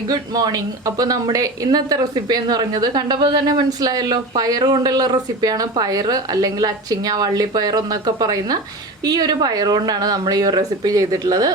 Hi good morning. അപ്പോൾ നമ്മുടെ ഇന്നത്തെ റെസിപ്പി എന്ന് പറഞ്ഞത് കണ്ടപ്പോൾ തന്നെ മനസ്സിലായല്ലോ, പയർ കൊണ്ടുള്ള റെസിപ്പിയാണ്. പയർ അല്ലെങ്കിൽ അച്ചിങ്ങ, വള്ളിപ്പയർ എന്നൊക്കെ പറയുന്ന ഈ ഒരു പയർ കൊണ്ടാണ് നമ്മൾ ഈ ഒരു റെസിപ്പി ചെയ്തിട്ടുള്ളത്.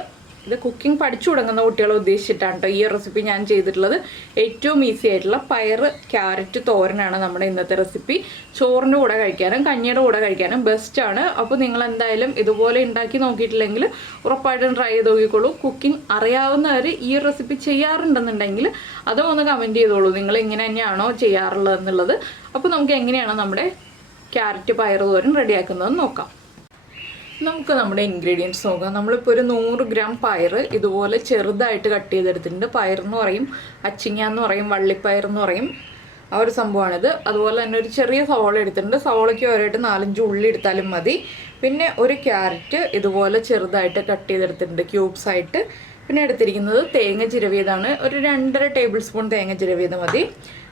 ഇത് കുക്കിംഗ് പഠിച്ചു തുടങ്ങുന്ന കുട്ടികളെ ഉദ്ദേശിച്ചിട്ടാണ് കേട്ടോ ഈ റെസിപ്പി ഞാൻ ചെയ്തിട്ടുള്ളത്. ഏറ്റവും ഈസി ആയിട്ടുള്ള പയർ ക്യാരറ്റ് തോരനാണ് നമ്മുടെ ഇന്നത്തെ റെസിപ്പി. ചോറിൻ്റെ കൂടെ കഴിക്കാനും കഞ്ഞിയുടെ കൂടെ കഴിക്കാനും ബെസ്റ്റാണ്. അപ്പോൾ നിങ്ങൾ എന്തായാലും ഇതുപോലെ ഉണ്ടാക്കി നോക്കിയിട്ടില്ലെങ്കിൽ ഉറപ്പായിട്ടും ട്രൈ ചെയ്ത് നോക്കിക്കോളൂ. കുക്കിംഗ് അറിയാവുന്നവർ ഈ റെസിപ്പി ചെയ്യാറുണ്ടെന്നുണ്ടെങ്കിൽ അതും ഒന്ന് കമൻറ്റ് ചെയ്തോളൂ, നിങ്ങൾ ഇങ്ങനെ തന്നെയാണോ ചെയ്യാറുള്ളത് എന്നുള്ളത്. അപ്പോൾ നമുക്ക് എങ്ങനെയാണ് നമ്മുടെ ക്യാരറ്റ് പയർ തോരൻ റെഡിയാക്കുന്നതെന്ന് നോക്കാം. നമുക്ക് നമ്മുടെ ഇൻഗ്രീഡിയൻസ് നോക്കാം. നമ്മളിപ്പോൾ ഒരു 100 ഗ്രാം പയർ ഇതുപോലെ ചെറുതായിട്ട് കട്ട് ചെയ്തെടുത്തിട്ടുണ്ട്. പയർ എന്ന് പറയും, അച്ചിങ്ങ എന്ന് പറയും, വള്ളിപ്പയർ എന്ന് പറയും, ആ ഒരു സംഭവമാണിത്. അതുപോലെ തന്നെ ഒരു ചെറിയ സവോള എടുത്തിട്ടുണ്ട്. സവോളയ്ക്ക് ഒരായിട്ട് 4-5 ഉള്ളി എടുത്താലും മതി. പിന്നെ ഒരു ക്യാരറ്റ് ഇതുപോലെ ചെറുതായിട്ട് കട്ട് ചെയ്തെടുത്തിട്ടുണ്ട് ക്യൂബ്സ് ആയിട്ട്. പിന്നെ എടുത്തിരിക്കുന്നത് തേങ്ങ ചിരവിയതാണ്. ഒരു 2.5 ടേബിൾ സ്പൂൺ തേങ്ങ ചിരവിയത് മതി.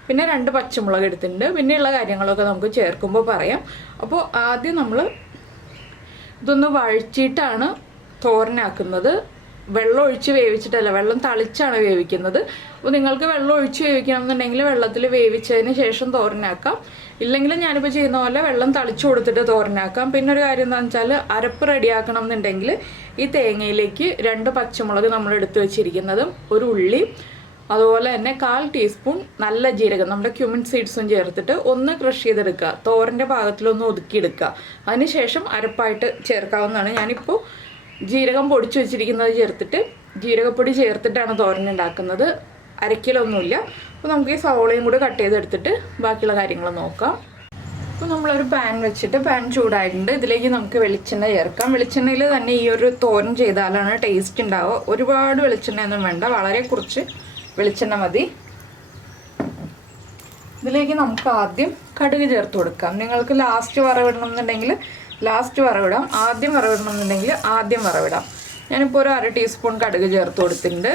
പിന്നെ 2 പച്ചമുളക് എടുത്തിട്ടുണ്ട്. പിന്നെയുള്ള കാര്യങ്ങളൊക്കെ നമുക്ക് ചേർക്കുമ്പോൾ പറയാം. അപ്പോൾ ആദ്യം നമ്മൾ ഇതൊന്ന് വഴിച്ചിട്ടാണ് തോരനാക്കുന്നത്. വെള്ളം ഒഴിച്ച് വേവിച്ചിട്ടല്ല, വെള്ളം തളിച്ചാണ് വേവിക്കുന്നത്. അപ്പോൾ നിങ്ങൾക്ക് വെള്ളം ഒഴിച്ച് വേവിക്കണം എന്നുണ്ടെങ്കിൽ വെള്ളത്തിൽ വേവിച്ചതിന് ശേഷം തോരനാക്കാം. ഇല്ലെങ്കിൽ ഞാനിപ്പോൾ ചെയ്യുന്ന പോലെ വെള്ളം തളിച്ചു കൊടുത്തിട്ട് തോരനാക്കാം. പിന്നെ ഒരു കാര്യം എന്താണെന്ന് വെച്ചാൽ, അരപ്പ് റെഡിയാക്കണം എന്നുണ്ടെങ്കിൽ ഈ തേങ്ങയിലേക്ക് 2 പച്ചമുളക് നമ്മൾ എടുത്തു വെച്ചിരിക്കുന്നതും ഒരു ഉള്ളി, അതുപോലെ തന്നെ 1/4 ടീസ്പൂൺ നല്ല ജീരകം, നമ്മുടെ ക്യുമിൻ സീഡ്സും ചേർത്തിട്ട് ഒന്ന് ക്രഷ് ചെയ്തെടുക്കുക. തോരൻ്റെ പാകത്തിലൊന്ന് ഒതുക്കിയെടുക്കുക. അതിനുശേഷം അരപ്പായിട്ട് ചേർക്കാവുന്നതാണ്. ഞാനിപ്പോൾ ജീരകം പൊടിച്ചു വെച്ചിരിക്കുന്നത് ചേർത്തിട്ട്, ജീരകപ്പൊടി ചേർത്തിട്ടാണ് തോരൻ ഉണ്ടാക്കുന്നത്. അരക്കിലൊന്നുമില്ല. അപ്പോൾ നമുക്ക് ഈ സവോളയും കൂടി കട്ട് ചെയ്തെടുത്തിട്ട് ബാക്കിയുള്ള കാര്യങ്ങൾ നോക്കാം. അപ്പോൾ നമ്മളൊരു പാൻ വെച്ചിട്ട്, പാൻ ചൂടായിട്ടുണ്ട്. ഇതിലേക്ക് നമുക്ക് വെളിച്ചെണ്ണ ചേർക്കാം. വെളിച്ചെണ്ണയിൽ തന്നെ ഈ ഒരു തോരൻ ചെയ്താലാണ് ടേസ്റ്റ് ഉണ്ടാവുക. ഒരുപാട് വെളിച്ചെണ്ണയൊന്നും വേണ്ട, വളരെ കുറച്ച് വെളിച്ചെണ്ണ മതി. ഇതിലേക്ക് നമുക്ക് ആദ്യം കടുക് ചേർത്ത് കൊടുക്കാം. നിങ്ങൾക്ക് ലാസ്റ്റ് വറവിടണം എന്നുണ്ടെങ്കിൽ ലാസ്റ്റ് വറവിടാം, ആദ്യം വറവിടണം എന്നുണ്ടെങ്കിൽ ആദ്യം വറവിടാം. ഞാനിപ്പോൾ ഒരു 1/2 ടീസ്പൂൺ കടുക് ചേർത്ത് കൊടുത്തിട്ടുണ്ട്.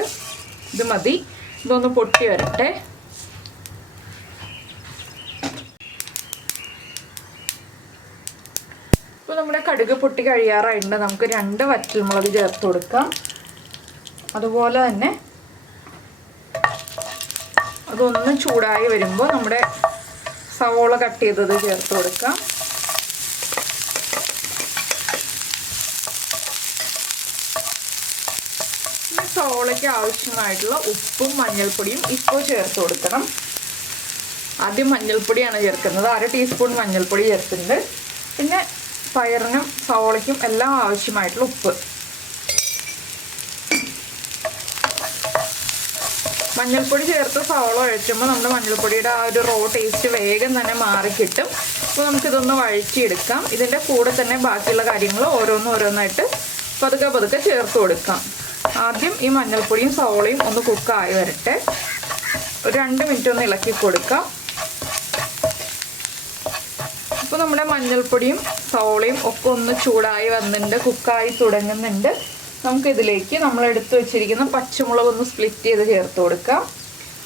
ഇത് മതി. ഇതൊന്ന് പൊട്ടി വരട്ടെ. ഇപ്പോൾ നമ്മുടെ കടുക് പൊട്ടി കഴിയാറായിട്ടുണ്ട്. നമുക്ക് 2 വറ്റൽമുളക് ചേർത്ത് കൊടുക്കാം. അതുപോലെ തന്നെ അതൊന്ന് ചൂടായി വരുമ്പോൾ നമ്മുടെ സവോള കട്ട് ചെയ്തത് ചേർത്ത് കൊടുക്കാം. ഈ സവോളയ്ക്ക് ആവശ്യമായിട്ടുള്ള ഉപ്പും മഞ്ഞൾപ്പൊടിയും ഇപ്പോൾ ചേർത്ത് കൊടുക്കണം. ആദ്യം മഞ്ഞൾപ്പൊടിയാണ് ചേർക്കുന്നത്. 1/2 ടീസ്പൂൺ മഞ്ഞൾപ്പൊടി ചേർത്തിട്ടുണ്ട്. പിന്നെ പയറിനും സവോളയ്ക്കും എല്ലാം ആവശ്യമായിട്ടുള്ള ഉപ്പ്. മഞ്ഞൾപ്പൊടി ചേർത്ത് സവോള ഒഴിക്കുമ്പോൾ നമ്മുടെ മഞ്ഞൾപ്പൊടിയുടെ ആ ഒരു റോ ടേസ്റ്റ് വേഗം തന്നെ മാറിക്കിട്ടും. അപ്പോൾ നമുക്കിതൊന്ന് വഴറ്റിയെടുക്കാം. ഇതിൻ്റെ കൂടെ തന്നെ ബാക്കിയുള്ള കാര്യങ്ങൾ ഓരോന്നായിട്ട് പതുക്കെ ചേർത്ത് കൊടുക്കാം. ആദ്യം ഈ മഞ്ഞൾപ്പൊടിയും സവോളയും ഒന്ന് കുക്കായി വരട്ടെ. ഒരു 2 മിനിറ്റ് ഒന്ന് ഇളക്കി കൊടുക്കാം. അപ്പോൾ നമ്മുടെ മഞ്ഞൾപ്പൊടിയും സവോളയും ഒക്കെ ഒന്ന് ചൂടായി വന്നിട്ടുണ്ട്, കുക്കായി തുടങ്ങുന്നുണ്ട്. നമുക്കിതിലേക്ക് നമ്മൾ എടുത്തു വെച്ചിരിക്കുന്ന പച്ചമുളക് ഒന്ന് സ്പ്ലിറ്റ് ചെയ്ത് ചേർത്ത് കൊടുക്കാം.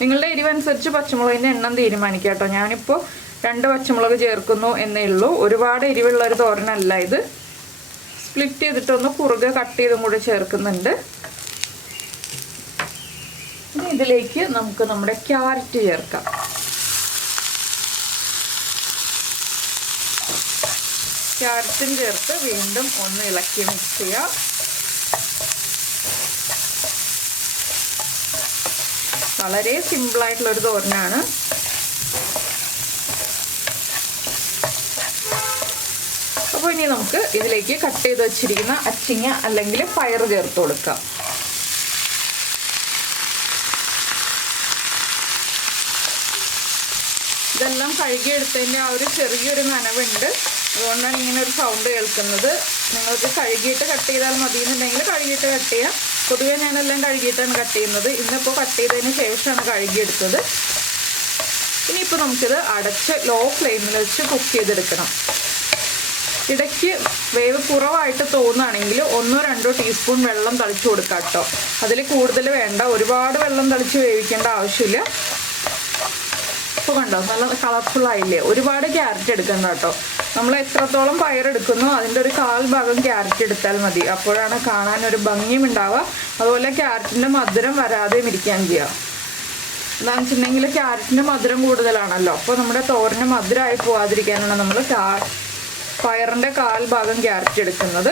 നിങ്ങളുടെ എരിവനുസരിച്ച് പച്ചമുളകിൻ്റെ എണ്ണം തീരുമാനിക്കുക കേട്ടോ. ഞാനിപ്പോൾ 2 പച്ചമുളക് ചേർക്കുന്നു എന്നേ ഉള്ളൂ. ഒരുപാട് എരിവുള്ള ഒരു തോരനല്ല ഇത്. സ്പ്ലിറ്റ് ചെയ്തിട്ടൊന്ന് കുറുകെ കട്ട് ചെയ്തും കൂടെ ചേർക്കുന്നുണ്ട്. ഇനി ഇതിലേക്ക് നമുക്ക് നമ്മുടെ ക്യാരറ്റ് ചേർക്കാം. ക്യാരറ്റും ചേർത്ത് വീണ്ടും ഒന്ന് ഇളക്കി മിക്സ് ചെയ്യാം. വളരെ സിമ്പിളായിട്ടുള്ളൊരു തോരനാണ്. അപ്പോൾ ഇനി നമുക്ക് ഇതിലേക്ക് കട്ട് ചെയ്ത് വെച്ചിരിക്കുന്ന അച്ചിങ്ങ അല്ലെങ്കിൽ പയർ ചേർത്ത് കൊടുക്കാം. ഇതെല്ലാം കഴുകിയെടുത്തതിൻ്റെ ആ ഒരു ചെറിയൊരു നനവുണ്ട്, അതുകൊണ്ടാണ് ഇങ്ങനെ ഒരു സൗണ്ട് കേൾക്കുന്നത്. നിങ്ങൾക്ക് കഴുകിയിട്ട് കട്ട് ചെയ്താൽ മതി എന്നുണ്ടെങ്കിൽ കഴുകിയിട്ട് കട്ട് ചെയ്യാം. പൊതുവേ ഞാനെല്ലാം കഴുകിയിട്ടാണ് കട്ട് ചെയ്യുന്നത്. ഇന്നിപ്പോൾ കട്ട് ചെയ്തതിന് ശേഷമാണ് കഴുകിയെടുത്തത്. ഇനിയിപ്പോൾ നമുക്കിത് അടച്ച് ലോ ഫ്ലെയിമിൽ വെച്ച് കുക്ക് ചെയ്തെടുക്കണം. ഇടയ്ക്ക് വേവ് കുറവായിട്ട് തോന്നുകയാണെങ്കിൽ 1-2 ടീസ്പൂൺ വെള്ളം തളിച്ചു കൊടുക്കാം കേട്ടോ. അതിൽ കൂടുതൽ വേണ്ട, ഒരുപാട് വെള്ളം തളിച്ച് വേവിക്കേണ്ട ആവശ്യമില്ല. ഇപ്പോൾ കണ്ടോ, നല്ല കളർഫുള്ളായില്ലേ? ഒരുപാട് ക്യാരറ്റ് എടുക്കണ്ട കേട്ടോ. നമ്മൾ എത്രത്തോളം പയറെടുക്കുന്നു അതിൻ്റെ ഒരു 1/4 ഭാഗം ക്യാരറ്റ് എടുത്താൽ മതി. അപ്പോഴാണ് കാണാൻ ഒരു ഭംഗിയും ഉണ്ടാവുക. അതുപോലെ ക്യാരറ്റിൻ്റെ മധുരം വരാതെയും ഇരിക്കാൻ ചെയ്യുക. എന്താണെന്ന് വെച്ചിട്ടുണ്ടെങ്കിൽ ക്യാരറ്റിൻ്റെ മധുരം കൂടുതലാണല്ലോ. അപ്പോൾ നമ്മുടെ തോരന് മധുരമായി പോകാതിരിക്കാനാണ് നമ്മൾ പയറിൻ്റെ 1/4 ഭാഗം ക്യാരറ്റ് എടുക്കുന്നത്.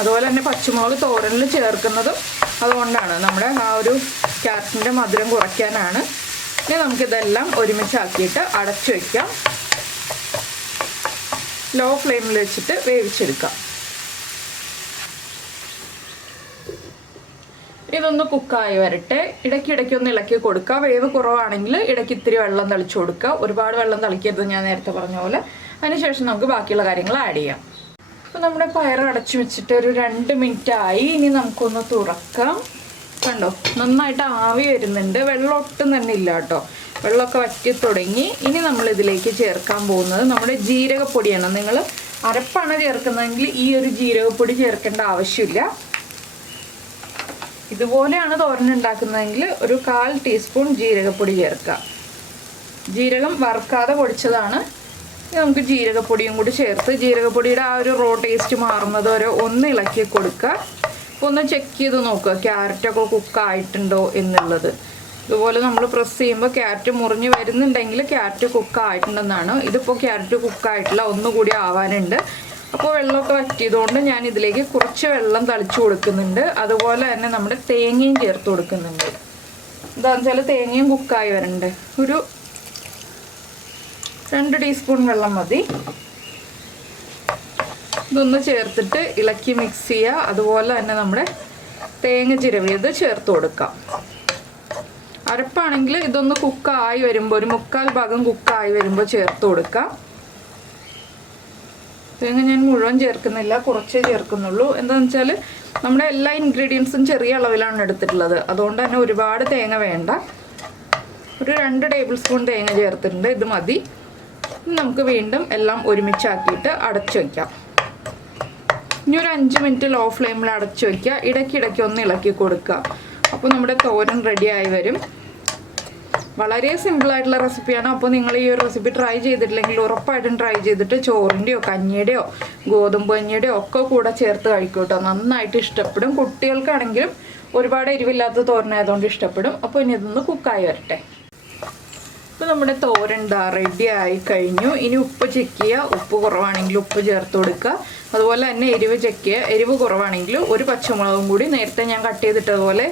അതുപോലെ തന്നെ പച്ചമുളക് തോരനിൽ ചേർക്കുന്നതും അതുകൊണ്ടാണ്, നമ്മുടെ ആ ഒരു ക്യാരറ്റിൻ്റെ മധുരം കുറയ്ക്കാനാണ്. ഇനി നമുക്കിതെല്ലാം ഒരുമിച്ചാക്കിയിട്ട് അടച്ചു വയ്ക്കാം. ലോ ഫ്ലെയിമിൽ വെച്ചിട്ട് വേവിച്ചെടുക്കാം. ഇതൊന്ന് കുക്കായി വരട്ടെ. ഇടയ്ക്കിടയ്ക്ക് ഒന്ന് ഇളക്കി കൊടുക്കുക. വേവ് കുറവാണെങ്കിൽ ഇടയ്ക്ക് ഇത്തിരി വെള്ളം തളിച്ചു കൊടുക്കുക. ഒരുപാട് വെള്ളം തളിക്കരുത്, ഞാൻ നേരത്തെ പറഞ്ഞ പോലെ. അതിനുശേഷം നമുക്ക് ബാക്കിയുള്ള കാര്യങ്ങൾ ആഡ് ചെയ്യാം. അപ്പോൾ നമ്മുടെ പയർ അടച്ചു വെച്ചിട്ട് ഒരു 2 മിനിറ്റ് ആയി. ഇനി നമുക്കൊന്ന് തുറക്കാം. കണ്ടോ, നന്നായിട്ട് ആവി വരുന്നുണ്ട്. വെള്ളം ഒട്ടും തന്നെ ഇല്ല കേട്ടോ, വെള്ളമൊക്കെ വറ്റി തുടങ്ങി. ഇനി നമ്മൾ ഇതിലേക്ക് ചേർക്കാൻ പോകുന്നത് നമ്മുടെ ജീരകപ്പൊടിയാണ്. നിങ്ങൾ അരപ്പാണ് ചേർക്കുന്നതെങ്കിൽ ഈ ഒരു ജീരകപ്പൊടി ചേർക്കേണ്ട ആവശ്യമില്ല. ഇതുപോലെയാണ് തോരൻ ഉണ്ടാക്കുന്നതെങ്കിൽ ഒരു 1/4 ടീസ്പൂൺ ജീരകപ്പൊടി ചേർക്കുക. ജീരകം വറുക്കാതെ പൊടിച്ചതാണ്. നമുക്ക് ജീരകപ്പൊടിയും കൂടി ചേർത്ത് ജീരകപ്പൊടിയുടെ ആ ഒരു റോ ടേസ്റ്റ് മാറുന്നത് വരെ ഒന്ന് ഇളക്കി കൊടുക്കുക. ഒന്ന് ചെക്ക് ചെയ്ത് നോക്കുക ക്യാരറ്റൊക്കെ കുക്കായിട്ടുണ്ടോ എന്നുള്ളത്. ഇതുപോലെ നമ്മൾ പ്രസ് ചെയ്യുമ്പോൾ ക്യാരറ്റ് മുറിഞ്ഞ് വരുന്നുണ്ടെങ്കിൽ ക്യാരറ്റ് കുക്കായിട്ടുണ്ടെന്നാണ്. ഇതിപ്പോൾ ക്യാരറ്റ് കുക്കായിട്ടില്ല, ഒന്നുകൂടി ആവാനുണ്ട്. അപ്പോൾ വെള്ളമൊക്കെ വറ്റിയതുകൊണ്ട് ഞാൻ ഇതിലേക്ക് കുറച്ച് വെള്ളം തളിച്ചു കൊടുക്കുന്നുണ്ട്. അതുപോലെ തന്നെ നമ്മുടെ തേങ്ങയും ചേർത്ത് കൊടുക്കുന്നുണ്ട്. എന്താണെന്ന് വെച്ചാൽ തേങ്ങയും കുക്കായി വരണ്ടേ. ഒരു 2 ടീസ്പൂൺ വെള്ളം മതി. ഇതൊന്ന് ചേർത്തിട്ട് ഇളക്കി മിക്സ് ചെയ്യുക. അതുപോലെ തന്നെ നമ്മുടെ തേങ്ങ ചിരവിയത് ചേർത്ത് കൊടുക്കാം. അരപ്പാണെങ്കിൽ ഇതൊന്ന് കുക്കായി വരുമ്പോൾ ഒരു 3/4 ഭാഗം കുക്കായി വരുമ്പോൾ ചേർത്ത് കൊടുക്കാം. തേങ്ങ ഞാൻ മുഴുവൻ ചേർക്കുന്നില്ല, കുറച്ചേ ചേർക്കുന്നുള്ളൂ. എന്താണെന്ന് വെച്ചാൽ നമ്മുടെ എല്ലാ ഇൻഗ്രീഡിയൻസും ചെറിയ അളവിലാണ് എടുത്തിട്ടുള്ളത്. അതുകൊണ്ട് തന്നെ ഒരുപാട് തേങ്ങ വേണ്ട. ഒരു 2 ടേബിൾ സ്പൂൺ തേങ്ങ ചേർത്തിട്ടുണ്ട്. ഇത് മതി. നമുക്ക് വീണ്ടും എല്ലാം ഒരുമിച്ചാക്കിയിട്ട് അടച്ചു വയ്ക്കാം. ഇനി ഒരു 5 മിനിറ്റ് ലോ ഫ്ലെയിമിൽ അടച്ചു വയ്ക്കുക. ഇടയ്ക്കിടയ്ക്ക് ഒന്ന് ഇളക്കി കൊടുക്കുക. അപ്പോൾ നമ്മുടെ തോരൻ റെഡിയായി വരും. വളരെ സിമ്പിളായിട്ടുള്ള റെസിപ്പിയാണ്. അപ്പോൾ നിങ്ങൾ ഈ ഒരു റെസിപ്പി ട്രൈ ചെയ്തിട്ടില്ലെങ്കിൽ ഉറപ്പായിട്ടും ട്രൈ ചെയ്തിട്ട് ചോറിൻ്റെയോ കഞ്ഞിയുടെയോ ഗോതമ്പ് കഞ്ഞിയുടെയോ ഒക്കെ കൂടെ ചേർത്ത് കഴിക്കും കേട്ടോ. നന്നായിട്ട് ഇഷ്ടപ്പെടും. കുട്ടികൾക്കാണെങ്കിലും ഒരുപാട് എരിവില്ലാത്ത തോരനായതുകൊണ്ട് ഇഷ്ടപ്പെടും. അപ്പോൾ ഇനി ഇതൊന്ന് കുക്കായി വരട്ടെ. ഇപ്പോൾ നമ്മുടെ തോരൻ റെഡി ആയി കഴിഞ്ഞു. ഇനി ഉപ്പ് ചെക്ക് ചെയ്യുക. ഉപ്പ് കുറവാണെങ്കിൽ ഉപ്പ് ചേർത്ത് കൊടുക്കുക. അതുപോലെ തന്നെ എരിവ് ചെക്ക് ചെയ്യുക. എരിവ് കുറവാണെങ്കിൽ ഒരു പച്ചമുളകും കൂടി നേരത്തെ ഞാൻ കട്ട് ചെയ്തിട്ടതുപോലെ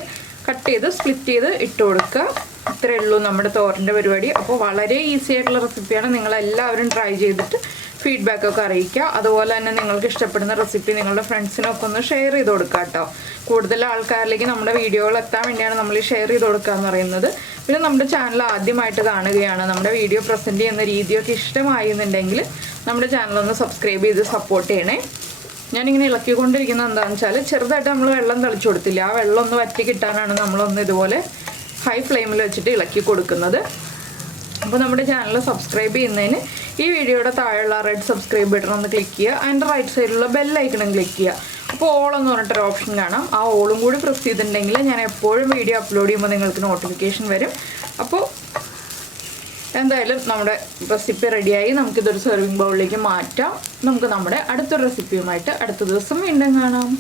കട്ട് ചെയ്ത് സ്പ്ലിറ്റ് ചെയ്ത് ഇട്ട് കൊടുക്കുക. ഇത്രയേ ഉള്ളൂ നമ്മുടെ തോരൻ്റെ പരിപാടി. അപ്പോൾ വളരെ ഈസി ആയിട്ടുള്ള റെസിപ്പിയാണ്. നിങ്ങളെല്ലാവരും ട്രൈ ചെയ്തിട്ട് ഫീഡ്ബാക്കൊക്കെ അറിയിക്കുക. അതുപോലെ തന്നെ നിങ്ങൾക്ക് ഇഷ്ടപ്പെടുന്ന റെസിപ്പി നിങ്ങളുടെ ഫ്രണ്ട്സിനൊക്കെ ഒന്ന് ഷെയർ ചെയ്ത് കൊടുക്കുക കേട്ടോ. കൂടുതൽ ആൾക്കാരിലേക്ക് നമ്മുടെ വീഡിയോകൾ എത്താൻ വേണ്ടിയാണ് നമ്മൾ ഈ ഷെയർ ചെയ്ത് കൊടുക്കുക എന്ന് പറയുന്നത്. പിന്നെ നമ്മുടെ ചാനൽ ആദ്യമായിട്ട് കാണുകയാണ്, നമ്മുടെ വീഡിയോ പ്രസൻറ്റ് ചെയ്യുന്ന രീതിയൊക്കെ ഇഷ്ടമായിരുന്നുണ്ടെങ്കിൽ നമ്മുടെ ചാനലൊന്ന് സബ്സ്ക്രൈബ് ചെയ്ത് സപ്പോർട്ട് ചെയ്യണേ. ഞാനിങ്ങനെ ഇളക്കിക്കൊണ്ടിരിക്കുന്നത് എന്താണെന്ന് വെച്ചാൽ ചെറുതായിട്ട് നമ്മൾ വെള്ളം തളിച്ചു കൊടുത്തില്ല, ആ വെള്ളം ഒന്ന് വറ്റി കിട്ടാനാണ് നമ്മളൊന്ന് ഇതുപോലെ ഹൈ ഫ്ലെയിമിൽ വെച്ചിട്ട് ഇളക്കി കൊടുക്കുന്നത്. അപ്പോൾ നമ്മുടെ ചാനൽ സബ്സ്ക്രൈബ് ചെയ്യുന്നതിന് ഈ വീഡിയോയുടെ താഴെയുള്ള റെഡ് സബ്സ്ക്രൈബ് ബട്ടൺ ഒന്ന് ക്ലിക്ക് ചെയ്യുക. അതിൻ്റെ റൈറ്റ് സൈഡിലുള്ള ബെല്ലൈക്കണും ക്ലിക്ക് ചെയ്യുക. അപ്പോൾ ഓൾ എന്ന് പറഞ്ഞിട്ടൊരു ഓപ്ഷൻ കാണാം. ആ ഓളും കൂടി പ്രസ് ചെയ്തിട്ടുണ്ടെങ്കിൽ ഞാൻ എപ്പോഴും വീഡിയോ അപ്ലോഡ് ചെയ്യുമ്പോൾ നിങ്ങൾക്ക് നോട്ടിഫിക്കേഷൻ വരും. അപ്പോൾ എന്തായാലും നമ്മുടെ റെസിപ്പി റെഡിയായി. നമുക്കിതൊരു സെർവിങ് ബൗളിലേക്ക് മാറ്റാം. നമുക്ക് നമ്മുടെ അടുത്തൊരു റെസിപ്പിയുമായിട്ട് അടുത്ത ദിവസം വീണ്ടും കാണാം.